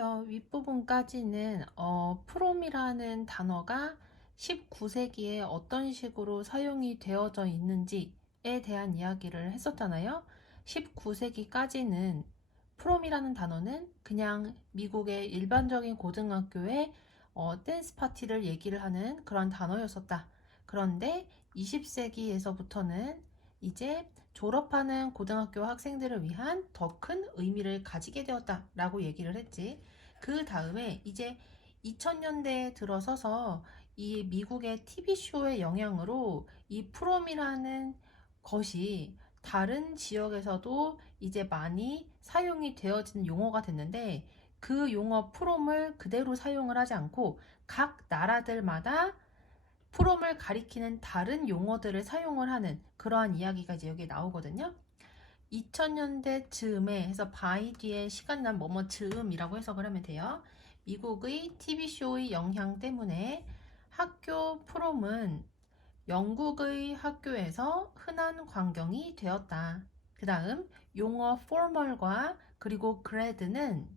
그래서 윗부분까지는 어, 프롬이라는 단어가 19세기에 어떤 식으로 사용이 되어져 있는지에 대한 이야기를 했었잖아요. 19세기까지는 프롬이라는 단어는 그냥 미국의 일반적인 고등학교에 어, 댄스 파티를 얘기를 하는 그런 단어였었다. 그런데 20세기에서부터는 이제 졸업하는 고등학교 학생들을 위한 더 큰 의미를 가지게 되었다 라고 얘기를 했지. 그 다음에 이제 2000년대에 들어서서 이 미국의 TV쇼의 영향으로 이 프롬이라는 것이 다른 지역에서도 이제 많이 사용이 되어지는 용어가 됐는데 그 용어 프롬을 그대로 사용을 하지 않고 각 나라들마다 프롬을 가리키는 다른 용어들을 사용을 하는 그러한 이야기가 이제 여기에 나오거든요. 2000년대 즈음에 해서 바이 뒤에 시간 난 뭐뭐 즈음이라고 해석을 하면 돼요. 미국의 TV쇼의 영향 때문에 학교 프롬은 영국의 학교에서 흔한 광경이 되었다. 그 다음 용어 formal과 그리고 grade는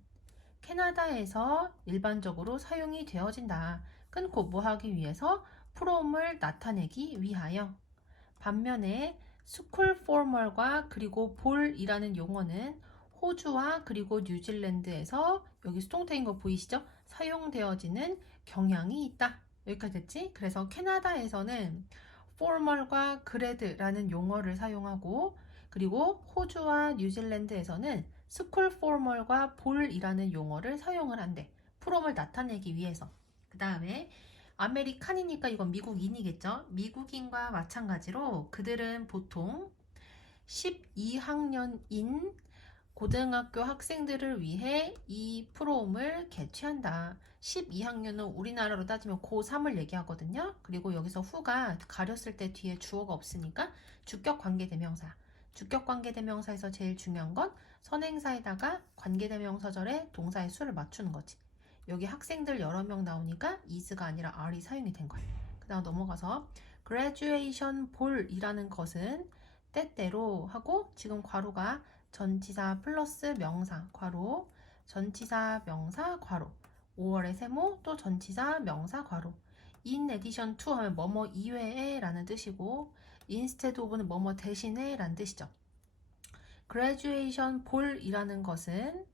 캐나다에서 일반적으로 사용이 되어진다. 끊고 뭐 하기 위해서 프롬을 나타내기 위하여. 반면에 스쿨 포멀과 그리고 볼이라는 용어는 호주와 그리고 뉴질랜드에서 여기 수동태인 거 보이시죠? 사용되어지는 경향이 있다. 여기까지 됐지? 그래서 캐나다에서는 formal과 grade라는 용어를 사용하고 그리고 호주와 뉴질랜드에서는 스쿨 포멀과 볼이라는 용어를 사용을 한대. 프롬을 나타내기 위해서. 그 다음에 아메리칸이니까 이건 미국인이겠죠. 미국인과 마찬가지로 그들은 보통 12학년인 고등학교 학생들을 위해 이 프롬을 개최한다. 12학년은 우리나라로 따지면 고3을 얘기하거든요. 그리고 여기서 후가 가렸을 때 뒤에 주어가 없으니까 주격 관계대명사. 주격 관계대명사에서 제일 중요한 건 선행사에다가 관계대명사절에 동사의 수를 맞추는 거지. 여기 학생들 여러 명 나오니까 is가 아니라 are이 사용이 된 거예요. 그 다음 넘어가서 graduation ball이라는 것은 때때로 하고 지금 괄호가 전치사 플러스 명사 괄호 전치사 명사 괄호 5월의 세모 또 전치사 명사 괄호 in addition to 하면 뭐뭐 이외에 라는 뜻이고 instead of는 뭐뭐 대신에 라는 뜻이죠. graduation ball이라는 것은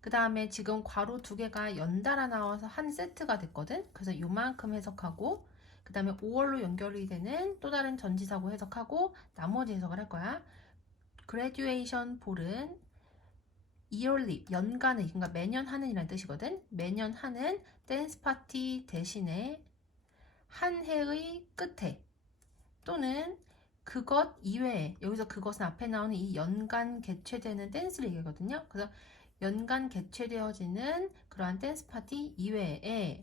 그 다음에 지금 괄호 두 개가 연달아 나와서 한 세트가 됐거든. 그래서 요만큼 해석하고 그 다음에 5월로 연결이 되는 또 다른 전지사고 해석하고 나머지 해석을 할 거야. graduation ball은 yearly, 연간의, 그러니까 매년 하는 이라는 뜻이거든. 매년 하는 댄스 파티 대신에 한 해의 끝에 또는 그것 이외에 여기서 그것은 앞에 나오는 이 연간 개최되는 댄스를 얘기하거든요. 그래서 연간 개최되어지는 그러한 댄스 파티 이외에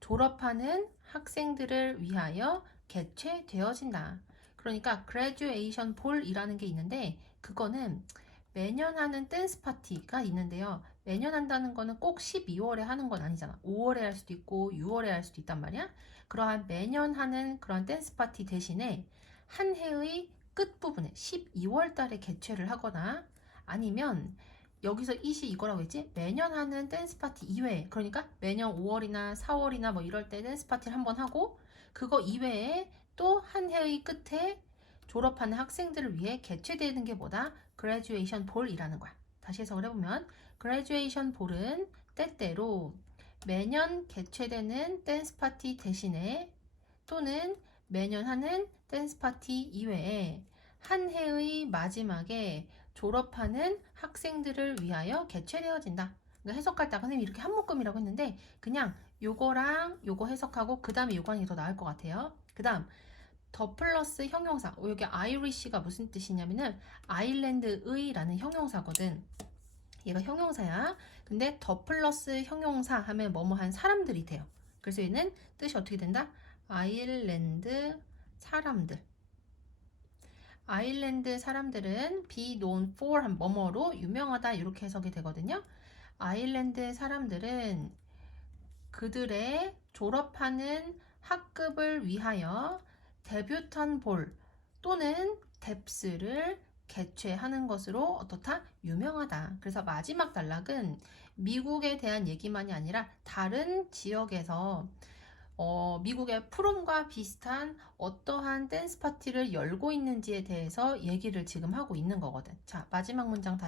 졸업하는 학생들을 위하여 개최되어진다. 그러니까 graduation ball이라는 게 있는데 그거는 매년 하는 댄스 파티가 있는데요. 매년 한다는 거는 꼭 12월에 하는 건 아니잖아. 5월에 할 수도 있고 6월에 할 수도 있단 말이야. 그러한 매년 하는 그런 댄스 파티 대신에 한 해의 끝부분에 12월 달에 개최를 하거나 아니면 여기서 이시 이거라고 했지? 매년 하는 댄스 파티 이외에 그러니까 매년 5월이나 4월이나 뭐 이럴 때 댄스 파티를 한번 하고 그거 이외에 또 한 해의 끝에 졸업하는 학생들을 위해 개최되는 게 뭐다? graduation ball이라는 거야. 다시 해석을 해보면 graduation ball은 때때로 매년 개최되는 댄스 파티 대신에 또는 매년 하는 댄스 파티 이외에 한 해의 마지막에 졸업하는 학생들을 위하여 개최되어진다. 그러니까 해석할 때 아까 선생님이 이렇게 한 묶음이라고 했는데 그냥 요거랑 요거 해석하고 그 다음에 요거 하는 게더 나을 것 같아요. 그 다음 더 플러스 형용사 어, 여기 아이리시가 무슨 뜻이냐면은 아일랜드의 라는 형용사거든. 얘가 형용사야. 근데 더 플러스 형용사 하면 뭐뭐한 사람들이 돼요. 그래서 얘는 뜻이 어떻게 된다? 아일랜드 사람들. 아일랜드 사람들은 be known for 한 뭐뭐로 유명하다 이렇게 해석이 되거든요. 아일랜드 사람들은 그들의 졸업하는 학급을 위하여 데뷔턴 볼 또는 뎁스를 개최하는 것으로 어떻다? 유명하다. 그래서 마지막 단락은 미국에 대한 얘기만이 아니라 다른 지역에서 어, 미국의 프롬과 비슷한 어떠한 댄스 파티를 열고 있는지에 대해서 얘기를 지금 하고 있는 거거든. 자, 마지막 문장 다시